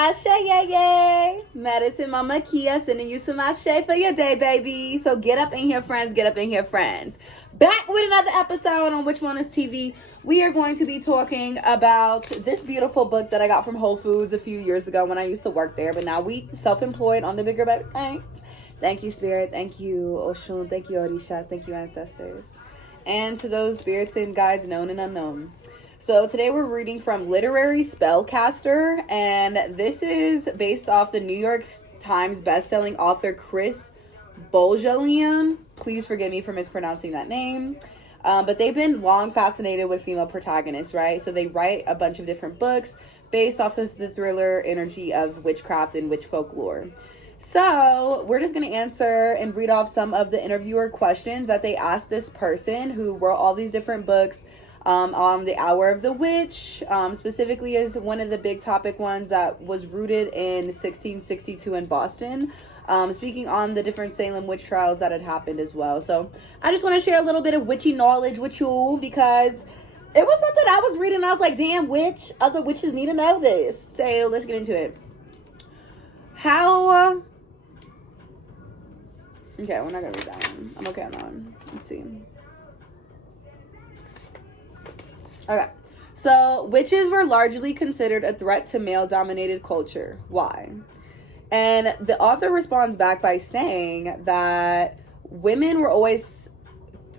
Ashe, yay, yay. Medicine Mama Kia sending you some Ashe for your day, baby. So get up in here, friends. Get up in here, friends. Back with another episode on Which One Is TV. We are going to be talking about this beautiful book that I got from Whole Foods a few years ago when I used to work there. But now we self-employed on the bigger, better things. Thank you, Spirit. Thank you, Oshun. Thank you, Orishas. Thank you, ancestors. And to those spirits and guides known and unknown. So today we're reading from Literary Spellcaster, and this is based off the New York Times bestselling author Chris Bohjalian. Please forgive me for mispronouncing that name. But they've been long fascinated with female protagonists, right? So they write a bunch of different books based off of the thriller energy of witchcraft and witch folklore. So we're just going to answer and read off some of the interviewer questions that they asked this person who wrote all these different books on the Hour of the Witch, specifically is one of the big topic ones that was rooted in 1662 in Boston, speaking on the different Salem witch trials that had happened as well. So I just want to share a little bit of witchy knowledge with you because it was something I was reading and I was like, damn, other witches need to know this. So let's get into it. Okay, we're not going to read that one. I'm okay on that one. Let's see. Okay, so witches were largely considered a threat to male-dominated culture. Why? And the author responds back by saying that women were always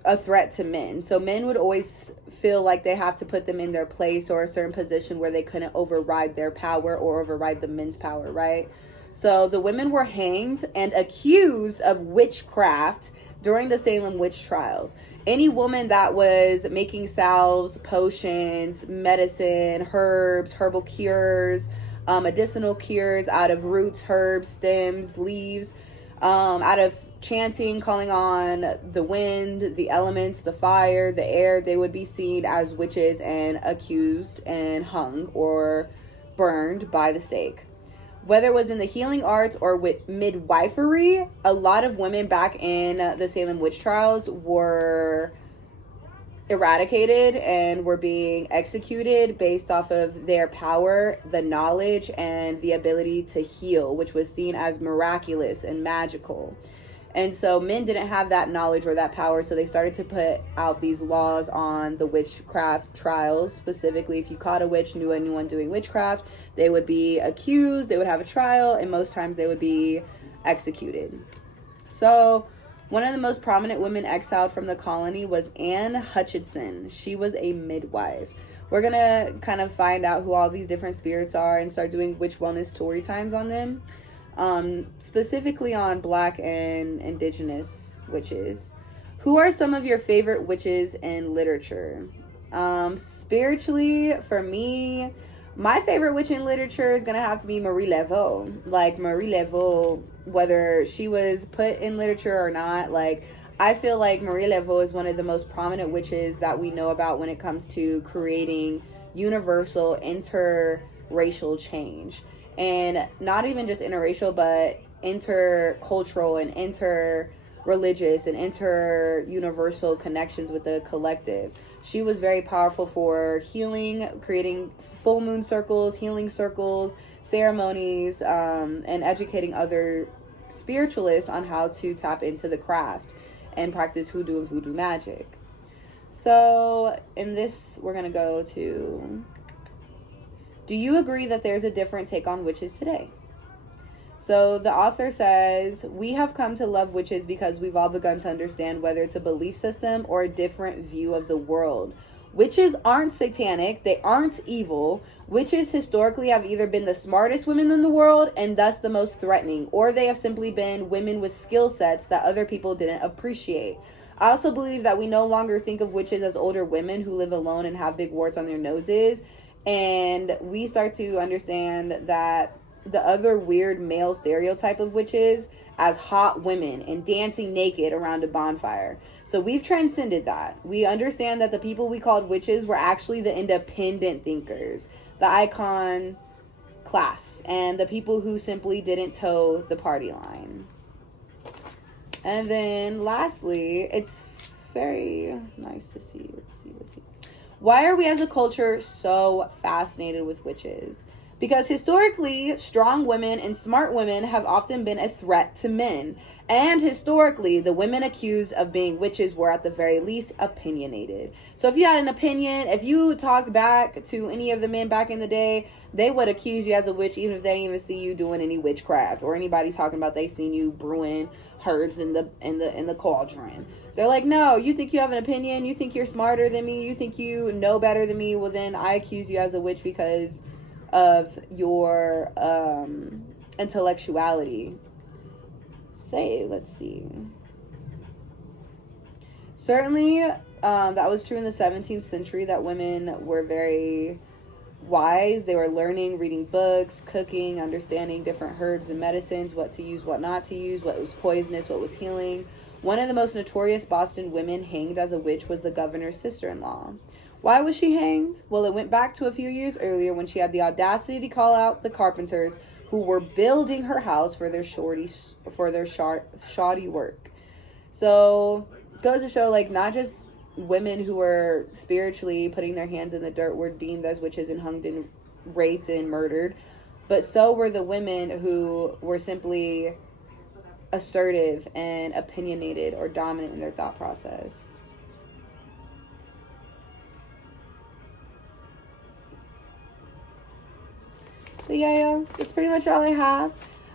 a threat to men. So men would always feel like they have to put them in their place or a certain position where they couldn't override their power or override the men's power, right? So the women were hanged and accused of witchcraft during the Salem witch trials. Any woman that was making salves, potions, medicine, herbs, herbal cures, medicinal cures out of roots, herbs, stems, leaves, out of chanting, calling on the wind, the elements, the fire, the air, they would be seen as witches and accused and hung or burned by the stake. Whether it was in the healing arts or with midwifery, a lot of women back in the Salem witch trials were eradicated and were being executed based off of their power, the knowledge, and the ability to heal, which was seen as miraculous and magical. And so men didn't have that knowledge or that power, so they started to put out these laws on the witchcraft trials. Specifically, if you caught a witch, knew anyone doing witchcraft, they would be accused, they would have a trial, and most times they would be executed. So one of the most prominent women exiled from the colony was Anne Hutchinson. She was a midwife. We're going to kind of find out who all these different spirits are and start doing witch wellness story times on them. Specifically on Black and Indigenous witches. Who are some of your favorite witches in literature? Spiritually, for me, my favorite witch in literature is going to have to be Marie Laveau. Like, Marie Laveau, whether she was put in literature or not, like, I feel like Marie Laveau is one of the most prominent witches that we know about when it comes to creating universal interracial change. And not even just interracial, but intercultural and interreligious and inter-universal connections with the collective. She was very powerful for healing, creating full moon circles, healing circles, ceremonies, and educating other spiritualists on how to tap into the craft and practice hoodoo and voodoo magic. So in this, we're going to go to... Do you agree that there's a different take on witches today? So the author says, we have come to love witches because we've all begun to understand whether it's a belief system or a different view of the world. Witches aren't satanic. They aren't evil. Witches historically have either been the smartest women in the world and thus the most threatening, or they have simply been women with skill sets that other people didn't appreciate. I also believe that we no longer think of witches as older women who live alone and have big warts on their noses. And we start to understand that the other weird male stereotype of witches as hot women and dancing naked around a bonfire. So we've transcended that. We understand that the people we called witches were actually the independent thinkers, the icon class, and the people who simply didn't toe the party line. And then lastly, it's very nice to see. Let's see. Why are we as a culture so fascinated with witches? Because historically, strong women and smart women have often been a threat to men. And historically, the women accused of being witches were at the very least opinionated. So if you had an opinion, if you talked back to any of the men back in the day, they would accuse you as a witch, even if they didn't even see you doing any witchcraft or anybody talking about they seen you brewing herbs in the cauldron. They're like, no, you think you have an opinion, you think you're smarter than me, you think you know better than me, well then I accuse you as a witch because of your intellectuality. Let's see. Certainly, that was true in the 17th century, that women were very wise. They were learning, reading books, cooking, understanding different herbs and medicines, what to use, what not to use, what was poisonous, what was healing. One of the most notorious Boston women hanged as a witch was the governor's sister-in-law. Why was she hanged? Well, it went back to a few years earlier when she had the audacity to call out the carpenters who were building her house for their shoddy work. So, goes to show, like, not just women who were spiritually putting their hands in the dirt were deemed as witches and hung and raped and murdered, but so were the women who were simply assertive and opinionated or dominant in their thought process. But yeah, that's pretty much all I have.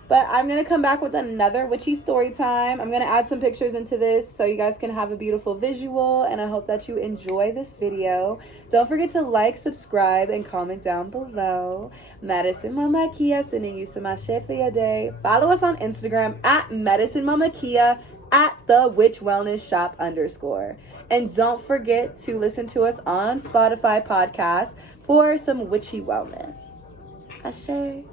But I'm going to come back with another witchy story time. I'm going to add some pictures into this so you guys can have a beautiful visual. And I hope that you enjoy this video. Don't forget to like, subscribe, and comment down below. Medicine Mama Kia, sending you some ashe for your day. Follow us on Instagram at Medicine Mama Kia, at the Witch Wellness Shop _. And don't forget to listen to us on Spotify podcast for some witchy wellness. Ashe.